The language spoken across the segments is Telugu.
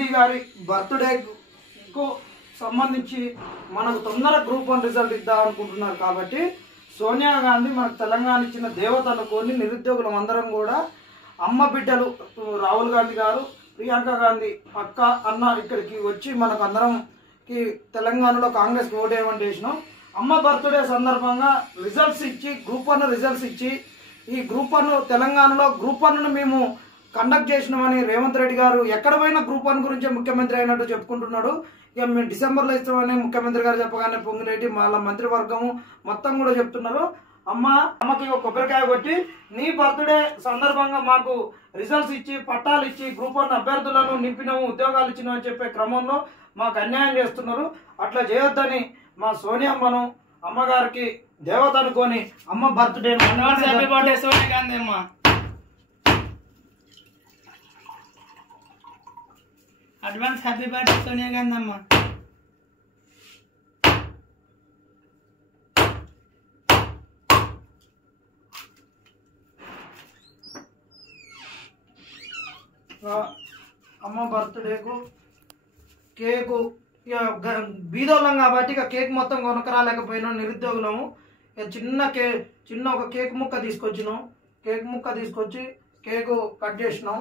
గాంధీ గారి బర్త్డేకు సంబంధించి మనకు తొందర గ్రూప్ 1 రిజల్ట్ ఇద్దాం అనుకుంటున్నారు కాబట్టి సోనియా గాంధీ మనకు తెలంగాణ ఇచ్చిన దేవత అనుకొని నిరుద్యోగులం అందరం కూడా అమ్మ బిడ్డలు రాహుల్ గాంధీ గారు, ప్రియాంక గాంధీ అక్క అన్న ఇక్కడికి వచ్చి మనకు అందరంకి తెలంగాణలో కాంగ్రెస్ ఓటు వేయమని చేసినాం. అమ్మ బర్త్డే సందర్భంగా రిజల్ట్స్ ఇచ్చి గ్రూప్ 1 రిజల్ట్స్ ఇచ్చి ఈ గ్రూప్ 1 తెలంగాణలో గ్రూప్ 1ను మేము కండక్ట్ చేసినామని రేవంత్ రెడ్డి గారు ఎక్కడ పోయినా గ్రూప్ 1 గురించే ముఖ్యమంత్రి అయినట్టు చెప్పుకుంటున్నాడు. ఇక మేము డిసెంబర్లో ఇస్తామని ముఖ్యమంత్రి గారు చెప్పగానే పొంగిరెడ్డి వాళ్ళ మంత్రివర్గము మొత్తం కూడా చెప్తున్నారు. అమ్మకి ఒక కొబ్బరికాయ కొట్టి నీ బర్త్డే సందర్భంగా మాకు రిజల్ట్స్ ఇచ్చి పట్టాలు ఇచ్చి గ్రూప్ 1 అభ్యర్థులను నింపినాము, ఉద్యోగాలు ఇచ్చినాము అని చెప్పే క్రమంలో మాకు అన్యాయం చేస్తున్నారు. అట్లా చేయొద్దని మా సోనియమ్మను అమ్మగారికి దేవత అనుకొని అమ్మ birthday happy birthday Sonia Gandhi అమ్మ. Advance happy birthday Sonia Gandhi అమ్మ. అమ్మ బర్త్డేకు కేకు బీదోళ్ళం కాబట్టి ఇక కేక్ మొత్తం కొనకరాలేకపోయినాం నిరుద్యోగులము. చిన్న ఒక కేక్ ముక్క తీసుకొచ్చినాం. కేక్ ముక్క తీసుకొచ్చి కేకు కట్ చేసినాం.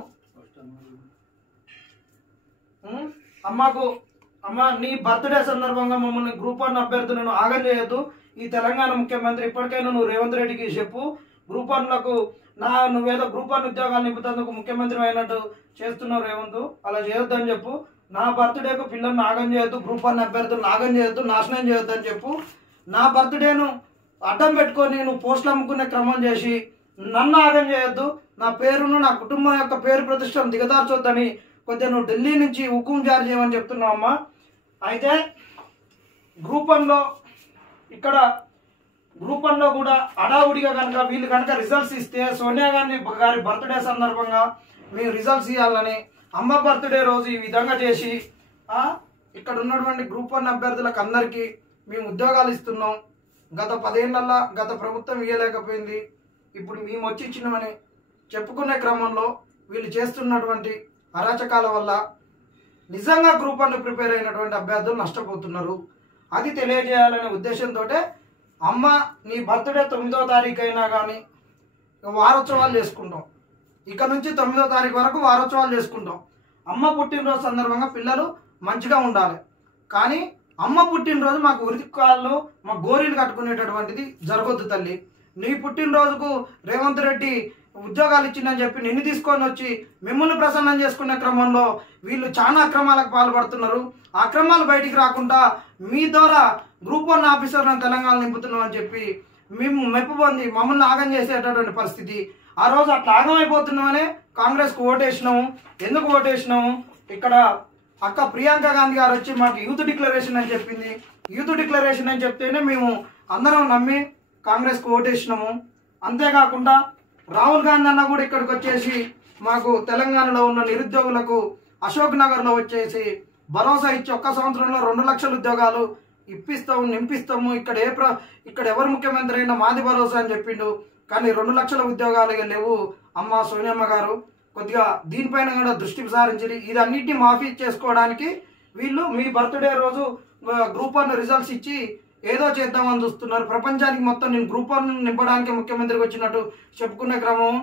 అమ్మ నీ బర్త్డే సందర్భంగా మమ్మల్ని గ్రూప్ 1 అభ్యర్థులను ఆగం చేయొద్దు. ఈ తెలంగాణ ముఖ్యమంత్రి ఇప్పటికైనా నువ్వు రేవంత్ రెడ్డికి చెప్పు, గ్రూప్ 1లకు నువ్వేదో గ్రూప్ 1 ఉద్యోగాలు నింపుతందుకు ముఖ్యమంత్రి అయినట్టు చేస్తున్నావు రేవంత్, అలా చేయొద్దని చెప్పు. నా బర్త్డేకు పిల్లల్ని ఆగం చేయొద్దు, గ్రూప్ 1 అభ్యర్థులను ఆగం చేయొద్దు, నాశనం చేయొద్దు అని చెప్పు. నా బర్త్డేను అడ్డం పెట్టుకొని నువ్వు పోస్టులు అమ్ముకునే క్రమం చేసి నన్ను ఆగం చేయొద్దు, నా పేరును నా కుటుంబం యొక్క పేరు ప్రతిష్టను దిగదార్చొద్దని కొద్దిగా నువ్వు ఢిల్లీ నుంచి హుకుం జారీ చేయమని చెప్తున్నావు అమ్మ. అయితే గ్రూప్ 1లో ఇక్కడ గ్రూప్ 1లో కూడా అడావుడిగా కనుక వీళ్ళు కనుక రిజల్ట్స్ ఇస్తే సోనియా గాంధీ గారి బర్త్డే సందర్భంగా మేము రిజల్ట్స్ ఇవ్వాలని అమ్మ బర్త్డే రోజు ఈ విధంగా చేసి ఇక్కడ ఉన్నటువంటి గ్రూప్ 1 అభ్యర్థులకు అందరికీ మేము ఉద్యోగాలు ఇస్తున్నాం. గత 10 ఏళ్లలో గత ప్రభుత్వం ఇవ్వలేకపోయింది, ఇప్పుడు మేము వచ్చి ఇచ్చినామని చెప్పుకునే క్రమంలో వీళ్ళు చేస్తున్నటువంటి అరాచకాల వల్ల నిజంగా గ్రూప్ 1 ప్రిపేర్ అయినటువంటి అభ్యర్థులు నష్టపోతున్నారు. అది తెలియజేయాలనే ఉద్దేశంతో అమ్మ నీ బర్త్డే 9వ తారీఖు అయినా కానీ వారోత్సవాలు చేసుకుంటాం. ఇక నుంచి 9వ తారీఖు వరకు వారోత్సవాలు చేసుకుంటాం. అమ్మ పుట్టినరోజు సందర్భంగా పిల్లలు మంచిగా ఉండాలి. కానీ అమ్మ పుట్టినరోజు మాకు ఉరికాళ్ళు మా గోరీలు కట్టుకునేటటువంటిది జరగొద్దు తల్లి. నీ పుట్టినరోజుకు రేవంత్ రెడ్డి ఉద్యోగాలు ఇచ్చిందని చెప్పి నిన్ను తీసుకొని వచ్చి మిమ్మల్ని ప్రసన్నం చేసుకునే క్రమంలో వీళ్ళు చాలా అక్రమాలకు పాల్పడుతున్నారు. ఆ అక్రమాలు బయటికి రాకుండా మీ ద్వారా గ్రూప్ 1 ఆఫీసర్లను తెలంగాణ నింపుతున్నాం అని చెప్పి మేము మెప్పు పొంది మమ్మల్ని ఆగం చేసేటటువంటి పరిస్థితి. ఆ రోజు అట్లా ఆగమైపోతున్నామనే కాంగ్రెస్కు ఓటేసినాము. ఎందుకు ఓటేసినాము? ఇక్కడ అక్క ప్రియాంక గాంధీ గారు వచ్చి మాకు యూత్ డిక్లరేషన్ అని చెప్పింది. యూత్ డిక్లరేషన్ అని చెప్తేనే మేము అందరం నమ్మి కాంగ్రెస్కు ఓటేసినాము. అంతేకాకుండా రాహుల్ గాంధీ అన్న కూడా ఇక్కడికి వచ్చేసి మాకు తెలంగాణలో ఉన్న నిరుద్యోగులకు అశోక్ నగర్లో వచ్చేసి భరోసా ఇచ్చి 1 సంవత్సరంలో 2 లక్షల ఉద్యోగాలు ఇప్పిస్తాము, నింపిస్తాము, ఇక్కడ ఎవరు ముఖ్యమంత్రి అయినా మాది భరోసా అని చెప్పిండు. కానీ 2 లక్షల ఉద్యోగాలు లేవు. అమ్మ సోనియమ్మ గారు కొద్దిగా దీనిపైన కూడా దృష్టి సారించి ఇదన్నిటిని మాఫీ చేసుకోవడానికి వీళ్ళు మీ బర్త్డే రోజు గ్రూప్ 1 రిజల్ట్స్ ఇచ్చి ఏదో చేద్దామని చూస్తున్నారు. ప్రపంచానికి మొత్తం నేను గ్రూప్ 1 నింపడానికి ముఖ్యమంత్రికి వచ్చినట్టు చెప్పుకునే క్రమం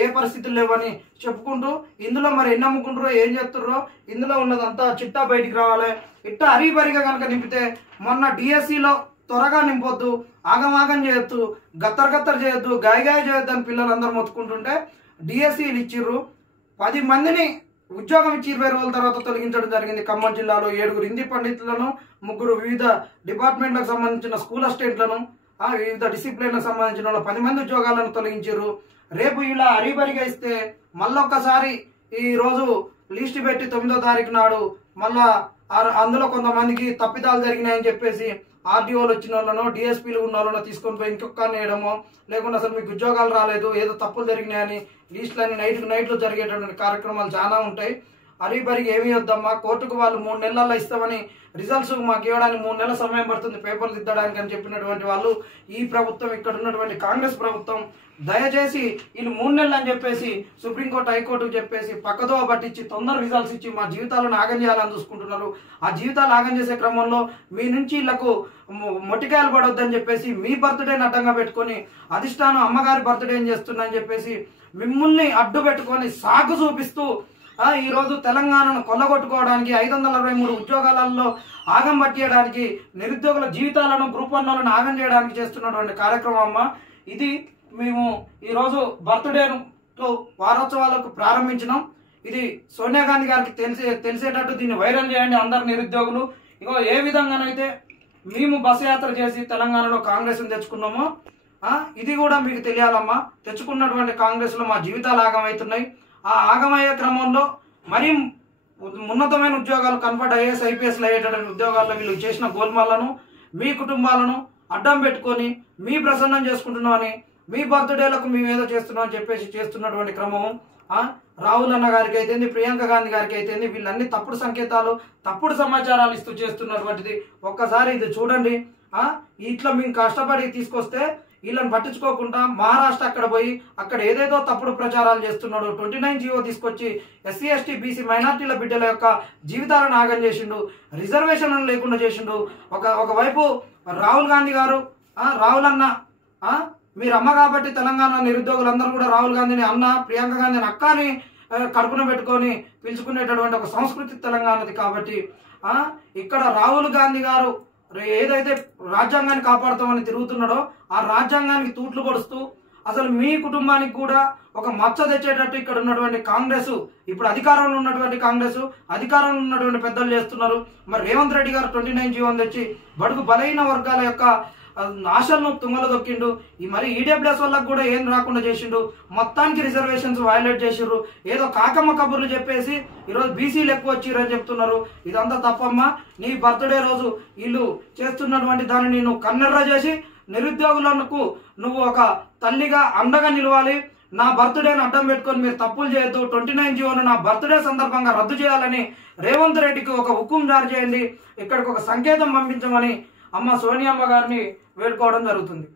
ఏ పరిస్థితులు లేవని చెప్పుకుంటూ ఇందులో మరి ఎన్ని అమ్ముకుంటారో ఏం చేస్తున్నారో ఇందులో ఉన్నదంతా చిట్టా బయటికి రావాలి. ఇట్టా హరీబరిగా కనుక నింపితే మొన్న డిఎస్సిలో త్వరగా నింపొద్దు, ఆగమాగం చేయొద్దు, గత్తర్ చేయొద్దు, గాయ చేయొద్దు అని పిల్లలందరూ మొత్తుకుంటుంటే డిఎస్సీలు ఇచ్చిర్రు. 10 మందిని ఉద్యోగం ఇచ్చి 20 రోజుల తర్వాత తొలగించడం జరిగింది. ఖమ్మం జిల్లాలో 7 హిందీ పండితులను, 3 వివిధ డిపార్ట్మెంట్లకు సంబంధించిన స్కూల్ అసిస్టెంట్లను, వివిధ డిసిప్లిన్లకు సంబంధించిన 10 మంది ఉద్యోగాలను తొలగించారు. రేపు ఇలా హరీబరిగా ఇస్తే మళ్ళొక్కసారి ఈ రోజు లిస్ట్ పెట్టి 9వ తారీఖు నాడు మళ్ళా అందులో కొంతమందికి తప్పిదాలు జరిగినాయని చెప్పేసి ఆర్డీఓలు వచ్చిన వాళ్ళనో డిఎస్పీలు ఉన్న వాళ్ళనో తీసుకొని పోయి ఇంకొకరిని వేయడమో, లేకుండా అసలు మీకు ఉద్యోగాలు రాలేదు ఏదో తప్పులు జరిగినాయని లిస్టులని నైట్లో జరిగేటటువంటి కార్యక్రమాలు చాలా ఉంటాయి. అరీబరికి ఏమి వద్దమ్మా, కోర్టుకు వాళ్ళు 3 నెలల్లో ఇస్తామని రిజల్ట్స్ మాకు ఇవ్వడానికి 3 నెలల సమయం పడుతుంది పేపర్లు దిద్దడానికి అని చెప్పినటువంటి వాళ్ళు ఈ ప్రభుత్వం, ఇక్కడ ఉన్నటువంటి కాంగ్రెస్ ప్రభుత్వం దయచేసి వీళ్ళు 3 నెలలు అని చెప్పేసి సుప్రీంకోర్టు హైకోర్టుకు చెప్పేసి పక్కదోవ పట్టించి తొందర రిజల్ట్స్ ఇచ్చి మా జీవితాలను ఆగం చేయాలని చూసుకుంటున్నారు. ఆ జీవితాలు ఆగం చేసే క్రమంలో మీ నుంచి వీళ్ళకు మొటికాయలు పడొద్దని చెప్పేసి మీ బర్త్డేని అడ్డంగా పెట్టుకొని అధిష్టానం అమ్మగారి బర్త్డే ఏం చేస్తున్నా అని చెప్పేసి మిమ్మల్ని అడ్డు పెట్టుకొని సాగు చూపిస్తూ ఈ రోజు తెలంగాణను కొల్లగొట్టుకోవడానికి 563 ఉద్యోగాలలో ఆగం పట్టియడానికి నిరుద్యోగుల జీవితాలను గ్రూప్ 1 వాళ్ళను ఆగం చేయడానికి చేస్తున్నటువంటి కార్యక్రమం అమ్మ. ఇది మేము ఈరోజు బర్త్డేతో వారోత్సవాలకు ప్రారంభించినాం. ఇది సోనియా గాంధీ గారికి తెలిసేటట్టు దీన్ని వైరల్ చేయండి అందరు నిరుద్యోగులు. ఇగో ఏ విధంగానైతే మేము బస్సు యాత్ర చేసి తెలంగాణలో కాంగ్రెస్ తెచ్చుకున్నామో ఇది కూడా మీకు తెలియాలమ్మా. తెచ్చుకున్నటువంటి కాంగ్రెస్ లో మా జీవితాలు ఆగమవుతున్నాయి. ఆ ఆగమయ్యే క్రమంలో మరీ ఉన్నతమైన ఉద్యోగాలు కన్వర్ట్ ఐఏఎస్ ఐపీఎస్లు అయ్యేటటువంటి ఉద్యోగాల్లో వీళ్ళు చేసిన గోల్మాలను మీ కుటుంబాలను అడ్డం పెట్టుకొని మీ ప్రసన్నం చేసుకుంటున్నామని, మీ బర్త్డేలకు మేము ఏదో చేస్తున్నాం అని చెప్పేసి చేస్తున్నటువంటి క్రమము రాహుల్ అన్న గారికి అయితేంది, ప్రియాంక గాంధీ గారికి అయితేంది, వీళ్ళన్ని తప్పుడు సంకేతాలు తప్పుడు సమాచారాలు ఇస్తూ చేస్తున్నటువంటిది ఒక్కసారి ఇది చూడండి. ఇట్లా మేము కష్టపడి తీసుకొస్తే వీళ్ళని పట్టించుకోకుండా మహారాష్ట్ర అక్కడ పోయి అక్కడ ఏదేదో తప్పుడు ప్రచారాలు చేస్తున్నాడు. 29 జీవో తీసుకొచ్చి ఎస్సీ ఎస్టీ బీసీ మైనార్టీల బిడ్డల యొక్క జీవితాలను ఆగం చేసిండు, రిజర్వేషన్లను లేకుండా చేసిండు. ఒకవైపు రాహుల్ గాంధీ గారు రాహుల్ అన్న మీరు అమ్మ కాబట్టి తెలంగాణ నిరుద్యోగులందరూ కూడా రాహుల్ గాంధీని అన్న, ప్రియాంక గాంధీని అక్క అని కడుపున పెట్టుకొని పిలుచుకునేటటువంటి ఒక సంస్కృతి తెలంగాణది. కాబట్టి ఇక్కడ రాహుల్ గాంధీ గారు ఏదైతే రాజ్యాంగాన్ని కాపాడుతామని తిరుగుతున్నాడో ఆ రాజ్యాంగానికి తూట్లు పొడుస్తూ అసలు మీ కుటుంబానికి కూడా ఒక మచ్చ తెచ్చేటట్టు ఇక్కడ ఉన్నటువంటి కాంగ్రెస్, ఇప్పుడు అధికారంలో ఉన్నటువంటి కాంగ్రెస్, అధికారంలో ఉన్నటువంటి పెద్దలు చేస్తున్నారు. మరి రేవంత్ రెడ్డి గారు 29 జీవోని తెచ్చి బడుగు బలహీన వర్గాల యొక్క ఆశలను తుంగలు దొక్కిండు. మరి ఈడబ్ల్యూఎస్ వాళ్ళకు కూడా ఏం రాకుండా చేసిండు. మొత్తానికి రిజర్వేషన్స్ వైలేట్ చేసిండ్రు. ఏదో కాకమ్మ కబుర్లు చెప్పేసి ఈరోజు బీసీలు ఎక్కువ వచ్చిర్రు అని చెప్తున్నారు. ఇదంతా తప్పమ్మా. నీ బర్త్డే రోజు వీళ్ళు చేస్తున్నటువంటి దానిని నువ్వు కన్నెర్ర చేసి నిరుద్యోగులకు నువ్వు ఒక తల్లిగా అండగా నిలవాలి. నా బర్త్డేని అడ్డం పెట్టుకొని మీరు తప్పులు చేయొద్దు. 29 జీవోను నా బర్త్డే సందర్భంగా రద్దు చేయాలని రేవంత్ రెడ్డికి ఒక హుకుం జారీ చేయండి, ఇక్కడికి ఒక సంకేతం పంపించమని అమ్మ సోనియమ్మ గారిని వేడుకోవడం జరుగుతుంది.